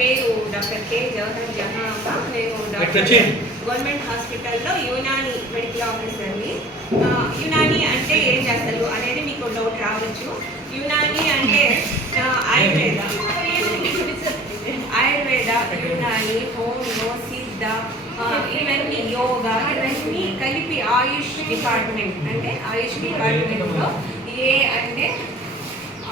పేరు డాక్టర్ కే జవహర్ జహాంబ. నేను doctor government హాస్పిటల్లో యునాని మెడికల్ ఆఫీసర్ని. యునాని అంటే ఏంటి అసలు అనేది మీకు డౌట్ రావచ్చు. యునాని అంటే ఆయుర్వేద, యునాని, హోమియో, సిద్ధ, ఇవన్నీ యోగా, ఇవన్నీ కలిపి ఆయుష్ డిపార్ట్మెంట్. అంటే ఆయుష్ డిపార్ట్మెంట్లో ఏ అంటే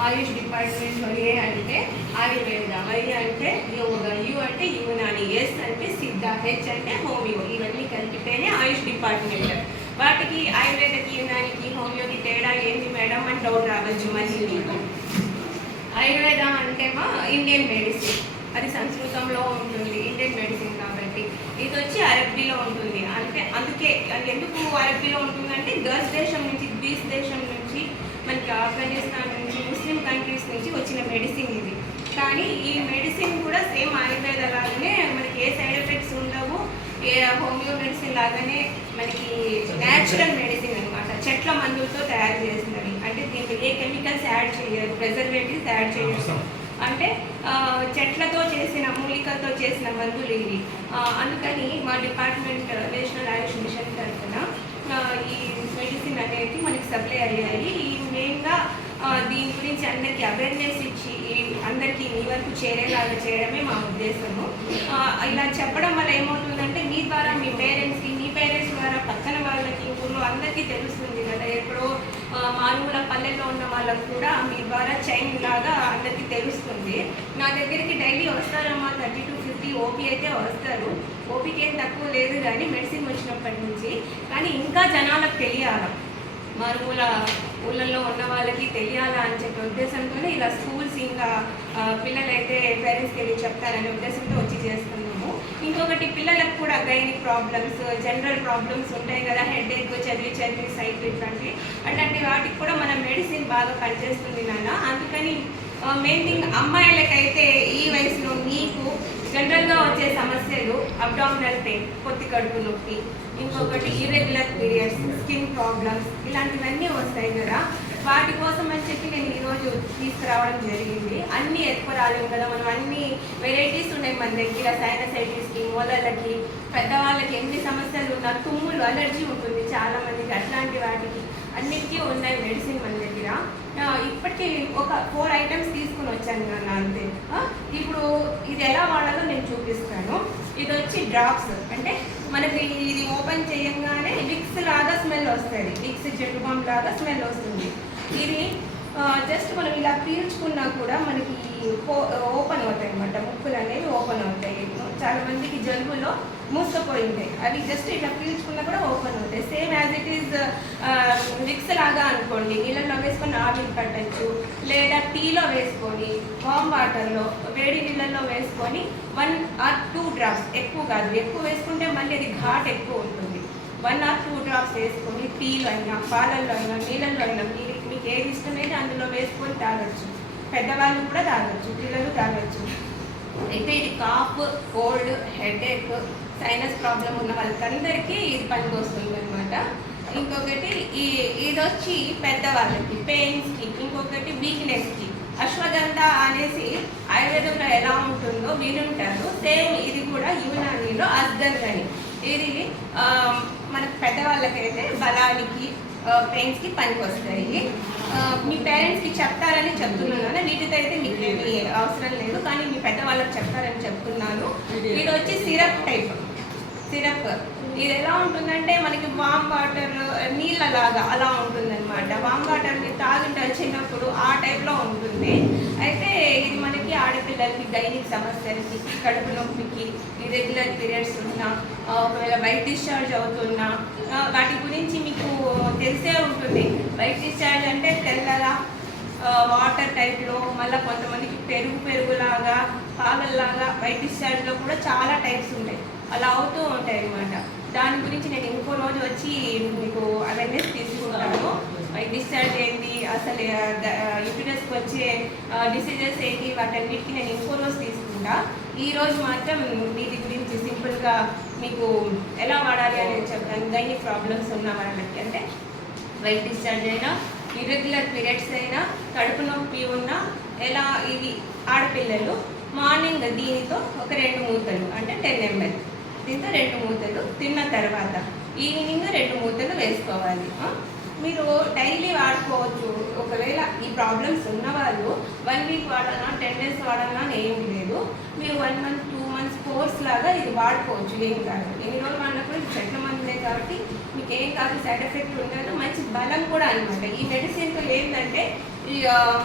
ఆయుష్ డిపార్ట్మెంట్లో ఏ అంటే ఆయుర్వేద, ఐ అంటే యోగా, యు అంటే యునాని, ఎస్ అంటే సిద్ధ, హెచ్ అంటే హోమియో. ఇవన్నీ కలిపితేనే ఆయుష్ డిపార్ట్మెంట్. వాటికి ఆయుర్వేదకి, యునానికి, హోమియోకి తేడా ఏంటి మేడం అని డౌట్ రావచ్చు మళ్ళీ మీకు. ఆయుర్వేద అంటేమో ఇండియన్ మెడిసిన్, అది సంస్కృతంలో ఉంటుంది, ఇండియన్ మెడిసిన్ కాబట్టి. ఇది వచ్చి అరబ్బీలో ఉంటుంది. అంటే అందుకే ఎందుకు అరబ్బీలో ఉంటుందంటే గల్ఫ్ దేశం నుంచి, గ్రీస్ దేశం నుంచి, మనకి ఆఫ్ఘనిస్తాన్ నుంచి, ముస్లిం కంట్రీస్ నుంచి వచ్చిన మెడిసిన్ ఇది. కానీ ఈ మెడిసిన్ కూడా సేమ్ ఆయుర్వేద లాగానే మనకి ఏ సైడ్ ఎఫెక్ట్స్ ఉండవు, ఏ హోమియో మెడిసిన్ లాగానే మనకి న్యాచురల్ మెడిసిన్ అనమాట. చెట్ల మందులతో తయారు చేసినవి. అంటే దీంట్లో ఏ కెమికల్స్ యాడ్ చేయరు, ప్రిజర్వేటివ్స్ యాడ్ చేయరు. అంటే చెట్లతో చేసిన, మూలికలతో చేసిన మందులు ఇవి. అందుకని మా డిపార్ట్మెంట్ నేషనల్ ఆయుష్ మిషన్ తరఫున ఈ మెడిసిన్ అనేది మనకి సప్లై అయ్యాయి. ఈ మెయిన్గా దీని గురించి అందరికీ అవేర్నెస్ ఇచ్చి అందరికీ మీ వరకు చేరేలాగా చేయడమే మా ఉద్దేశము. ఇలా చెప్పడం వల్ల ఏమవుతుందంటే మీ ద్వారా మీ పేరెంట్స్కి, మీ పేరెంట్స్ ద్వారా పక్కన వాళ్ళకి, ఊళ్ళో అందరికీ తెలుస్తుంది కదా. ఎక్కడో మారుమూల పల్లెల్లో ఉన్న వాళ్ళకు కూడా మీ ద్వారా చైన్ లాగా అందరికీ తెలుస్తుంది. నా దగ్గరికి డైలీ వస్తారమ్మా 30 to 50 ఓపీ అయితే వస్తారు. ఓపీకి ఏం తక్కువ లేదు కానీ మెడిసిన్ వచ్చినప్పటి నుంచి. కానీ ఇంకా జనాలకు తెలియాలి, మారుమూల ఊళ్ళల్లో ఉన్న వాళ్ళకి తెలియాలా అని చెప్పే ఉద్దేశంతోనే ఇలా స్కూల్స్, ఇంకా పిల్లలైతే పేరెంట్స్కి వెళ్ళి చెప్తారనే ఉద్దేశంతో వచ్చి చేస్తున్నాము. ఇంకొకటి పిల్లలకు కూడా గైనిక్ ప్రాబ్లమ్స్, జనరల్ ప్రాబ్లమ్స్ ఉంటాయి కదా, హెడేక్, చదివి సైకిల్, అట్లాంటి వాటికి కూడా మన మెడిసిన్ బాగా పనిచేస్తుంది నాన్న. అందుకని మెయిన్ థింగ్ అమ్మాయిలకైతే ఈ వయసులో మీకు జనరల్గా వచ్చే సమస్యలు అబ్డామినల్ పెయిన్, పొత్తి కడుపు నొప్పి, ఇంకొకటి ఇర్రెగ్యులర్ పీరియడ్స్, స్కిన్ ప్రాబ్లమ్స్, ఇలాంటివన్నీ వస్తాయి కదా. వాటి కోసం అని చెప్పి నేను ఈరోజు తీసుకురావడం జరిగింది. అన్నీ ఎత్తుకురాలేము కదా మనం, అన్ని వెరైటీస్ ఉన్నాయి మన దగ్గర. సైనసైటిస్కి, మూలలకి, పెద్దవాళ్ళకి ఎన్ని సమస్యలు ఉన్నా, తుమ్ములు, అలర్జీ ఉంటుంది చాలామందికి, అట్లాంటి వాటికి అన్నిటికీ ఉన్నాయి మెడిసిన్ మన దగ్గర. ఇప్పటికీ ఒక 4 ఐటమ్స్ తీసుకుని వచ్చాను నేను అంతే. ఇప్పుడు ఇది ఎలా వాడాలో నేను చూపిస్తాను. ఇది వచ్చి డ్రాప్స్. అంటే మనకి ఇది ఓపెన్ చేయంగానే విక్స్ లాగా స్మెల్ వస్తుంది, విక్స్ జెట్ బాంబ్ లాగా స్మెల్ వస్తుంది. ఇది జస్ట్ మనం ఇలా పీల్చుకున్నా కూడా మనకి ఓపెన్ అవుతాయి అన్నమాట, ముక్కులు అనేవి ఓపెన్ అవుతాయి. చాలా మందికి జలుబులో మూసుకుపోయి ఉంటాయి, అవి జస్ట్ ఇట్లా పీల్చుకున్నా కూడా ఓపెన్ అవుతాయి. Same as it is Vicks లాగా అనుకోండి. నీళ్ళల్లో వేసుకొని ఆవిరి పట్టచ్చు, లేదా టీలో వేసుకొని, వామ్ వాటర్లో, వేడి నీళ్ళల్లో వేసుకొని 1 or 2 డ్రాప్స్, ఎక్కువ కాదు, ఎక్కువ వేసుకుంటే మళ్ళీ అది ఘాట్ ఎక్కువ ఉంటుంది. 1 or 2 డ్రాప్స్ వేసుకొని టీలో అయినా, పాలల్లో అయినా, నీళ్ళల్లో అయినా, మీకు ఏది ఇష్టమైతే అందులో వేసుకొని తాగొచ్చు. పెద్దవాళ్ళు కూడా తాగొచ్చు, పిల్లలు తాగొచ్చు. అయితే ఇది cough, cold, headache, sinus problem ఉన్న వాళ్ళకందరికీ ఇది పనికి వస్తుంది అనమాట. ఇంకొకటి ఇది వచ్చి పెద్దవాళ్ళకి పెయిన్స్కి, ఇంకొకటి వీక్నెస్కి. అశ్వగంధ అనేసి ఆయుర్వేదంలో ఎలా ఉంటుందో వినుంటారు, సేమ్ ఇది కూడా యునానీలో అశ్వగంధ అని. ఇది మనకు పెద్దవాళ్ళకైతే బలానికి, పెయిన్స్కి పనికి వస్తాయి. మీ పేరెంట్స్కి చెప్తారని చెప్తున్నాను, వీటితో అయితే మీకు ఏమీ అవసరం లేదు, కానీ మీ పెద్దవాళ్ళకి చెప్తారని చెప్తున్నాను. ఇది వచ్చి సిరప్ టైప్ సిరప్. ఇది ఎలా ఉంటుందంటే మనకి వామ్ వాటర్ నీళ్ళలాగా అలా ఉంటుందన్నమాట. వామ్ వాటర్ మీరు తాగుంటారు చిన్నప్పుడు, ఆ టైప్లో ఉంటుంది. అయితే ఇది మనకి ఆడపిల్లలకి గైనిక్ సమస్యలకి, కడుపు నొప్పికి, ఇర్రెగ్యులర్ పీరియడ్స్ ఉన్నా, ఒకవేళ వైట్ డిశ్చార్జ్ అవుతున్నా, వాటి గురించి మీకు తెలిసే ఉంటుంది. వైట్ డిశ్చార్జ్ అంటే తెల్లగా వాటర్ టైప్లో, మళ్ళీ కొంతమందికి పెరుగులాగా, పాలల్లాగా వైట్ డిశ్చార్జ్లో కూడా చాలా టైప్స్ ఉంటాయి, అలా అవుతూ ఉంటాయి అన్నమాట. దాని గురించి నేను ఇంకో రోజు వచ్చి మీకు అవేర్నెస్ తీసుకుంటాను. వైట్ డిశ్చార్జ్ ఏంటి, అసలు యూటిరస్కి వచ్చే డిసీజెస్ ఏంటి, వాటన్నిటికీ నేను ఇంకో రోజు తీసుకుంటా. ఈరోజు మాత్రం వీటి గురించి సింపుల్గా మీకు ఎలా వాడాలి అనేది చెప్తాను. గైనిక్ ప్రాబ్లమ్స్ ఉన్న వాళ్ళకి, అంటే వైట్ డిశ్చార్జ్ అయినా, ఇర్రెగ్యులర్ పీరియడ్స్ అయినా, కడుపు నొప్పి ఉన్నా, ఎలా ఇది ఆడపిల్లలు మార్నింగ్ దీనితో ఒక 2 మూతలు అంటే 10 ml, దీంతో 2 మూతలు తిన్న తర్వాత ఈవినింగ్ 2 మూతలు వేసుకోవాలి. మీరు డైలీ వాడుకోవచ్చు. ఒకవేళ ఈ ప్రాబ్లమ్స్ ఉన్నవాళ్ళు 1 వీక్ వాడాలన్నా 10 days వాడాలన్నా ఏం లేదు. మీరు 1 month 2 months కోర్స్ లాగా ఇది వాడుకోవచ్చు, ఏం కాదు. ఎన్ని రోజులు వాడినప్పుడు ఇది చెట్ల మందులే కాబట్టి మీకు ఏం కాదు, సైడ్ ఎఫెక్ట్ ఉండదు, మంచి బలం కూడా అనమాట. ఈ మెడిసిన్తో ఏంటంటే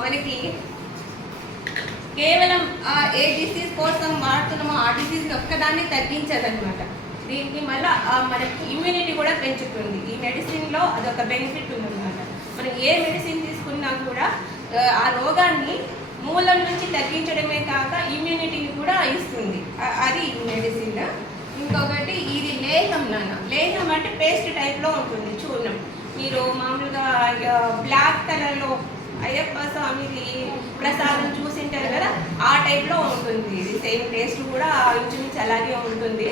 మనకి కేవలం ఏ డిసీజ్ కోసం వాడుతున్నామో ఆ డిసీజ్ ఒక్కదాన్ని తగ్గించదనమాట. దీనికి మళ్ళీ మనకి ఇమ్యూనిటీ కూడా పెంచుతుంది. ఈ మెడిసిన్లో అదొక బెనిఫిట్ ఉందన్నమాట. మనం ఏ మెడిసిన్ తీసుకున్నా కూడా ఆ రోగాన్ని మూలం నుంచి తగ్గించడమే కాక ఇమ్యూనిటీని కూడా ఇస్తుంది. అది ఈ మెడిసిన్. ఇంకొకటి ఇది లేహం లేహం అంటే పేస్ట్ టైప్లో ఉంటుంది చూర్ణం. మీరు మామూలుగా బ్లాక్ కలర్లో అయ్యప్ప స్వామికి ప్రసాదం చూసింటారు కదా, ఆ టైప్లో ఉంటుంది. ఇది సేమ్ టేస్ట్ కూడా ఇంచుమించు అలాగే ఉంటుంది.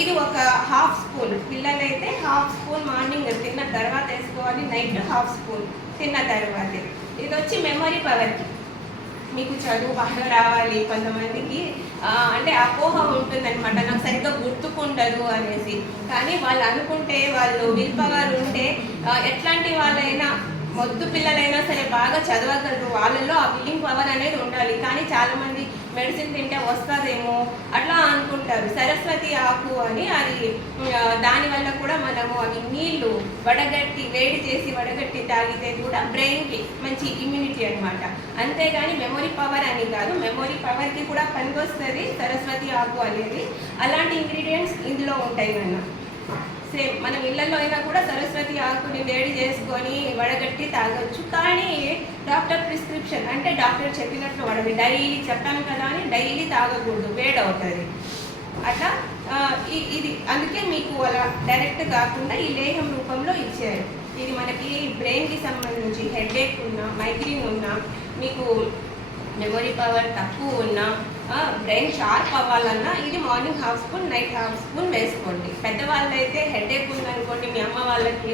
ఇది ఒక 1/2 స్పూన్, పిల్లలైతే 1/2 స్పూన్ మార్నింగ్ తిన్న తర్వాత వేసుకోవాలి, నైట్ 1/2 స్పూన్ తిన్న తర్వాత. ఇది వచ్చి మెమరీ పవర్కి, మీకు చదువు బాగా రావాలి. కొంతమందికి అంటే అపోహ ఉంటుందన్నమాట, నాకు సరిగ్గా గుర్తుకుండదు అనేసి. కానీ వాళ్ళు అనుకుంటే, వాళ్ళు విల్ పవర్ ఉంటే ఎట్లాంటి వాళ్ళైనా, మొద్దు పిల్లలైనా సరే బాగా చదవగలరు. వాళ్ళలో ఆ విల్లింగ్ పవర్ అనేది ఉండాలి. కానీ చాలామంది మెడిసిన్ తింటే వస్తుందేమో అట్లా అనుకుంటారు. సరస్వతి ఆకు అని, అది దానివల్ల కూడా మనము అది నీళ్లు వడగట్టి వేడి చేసి వడగట్టి తాగితే కూడా బ్రెయిన్కి మంచి ఇమ్యూనిటీ అనమాట. అంతేగాని మెమొరీ పవర్ అని కాదు, మెమొరీ పవర్కి కూడా పనికొస్తుంది సరస్వతి ఆకు అనేది. అలాంటి ఇంగ్రీడియంట్స్ ఇందులో ఉంటాయి అన్న. సేమ్ మనం ఇళ్లలో అయినా కూడా సరస్వతి ఆకుని వేడి చేసుకొని వడగట్టి తాగొచ్చు. కానీ డాక్టర్ ప్రిస్క్రిప్షన్ అంటే డాక్టర్ చెప్పినట్లు వాడాలి. డైలీ చెప్పాను కదా అని డైలీ తాగకూడదు, వేడి అవుతుంది అట్లా. ఇది అందుకే మీకు అలా డైరెక్ట్ కాకుండా ఈ లేహం రూపంలో ఇచ్చారు. ఇది మనకి బ్రెయిన్కి సంబంధించి హెడేక్ ఉన్నా, మైగ్రేన్ ఉన్నా, మీకు మెమొరీ పవర్ తక్కువ ఉన్నా, బ్రెయిన్ షార్ప్ అవ్వాలన్నా ఇది మార్నింగ్ 1/2 స్పూన్, నైట్ 1/2 స్పూన్ వేసుకోండి. పెద్దవాళ్ళు అయితే హెడేక్ ఉందనుకోండి, మీ అమ్మ వాళ్ళకి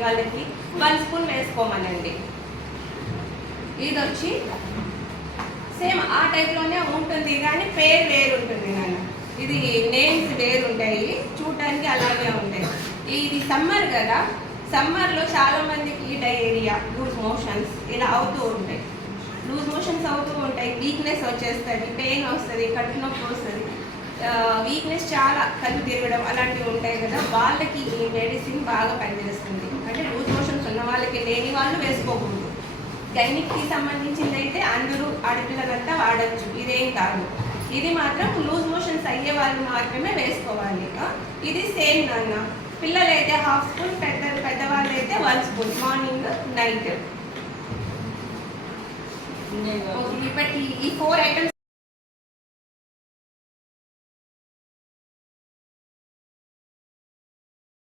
1 స్పూన్ వేసుకోమనండి. ఇది వచ్చి సేమ్ ఆ టైప్లోనే ఉంటుంది కానీ పేరు వేరు ఉంటుంది నాన్న. ఇది నేమ్స్ వేరు ఉంటాయి, చూడటానికి అలాగే ఉంటాయి. ఇది సమ్మర్ కదా, సమ్మర్లో చాలామందికి డయేరియా, లూజ్ మోషన్స్ ఇలా అవుతూ ఉంటాయి. లూజ్ మోషన్స్ అవుతూ ఉంటాయి, వీక్నెస్ వచ్చేస్తుంది, పెయిన్ వస్తుంది, కడుపు నొప్పి వస్తుంది, వీక్నెస్ చాలా, కళ్ళు తిరగడం అలాంటివి ఉంటాయి కదా. వాళ్ళకి ఈ మెడిసిన్ బాగా పనిచేస్తుంది. అంటే లూజ్ మోషన్స్ ఉన్న వాళ్ళకి, లేని వాళ్ళు వేసుకోకూడదు. గైనిక్కి సంబంధించింది అయితే అందరూ ఆడపిల్లలంతా వాడచ్చు, ఇదేం కాదు. ఇది మాత్రం లూజ్ మోషన్స్ అయ్యే వాళ్ళు మాత్రమే వేసుకోవాలి. ఇది సేమ్ నాన్న. పిల్లలైతే 1/2 స్పూన్, పెద్దవాళ్ళు అయితే 1 స్పూన్ మార్నింగ్ నైట్. ఈ 4 ఐటమ్స్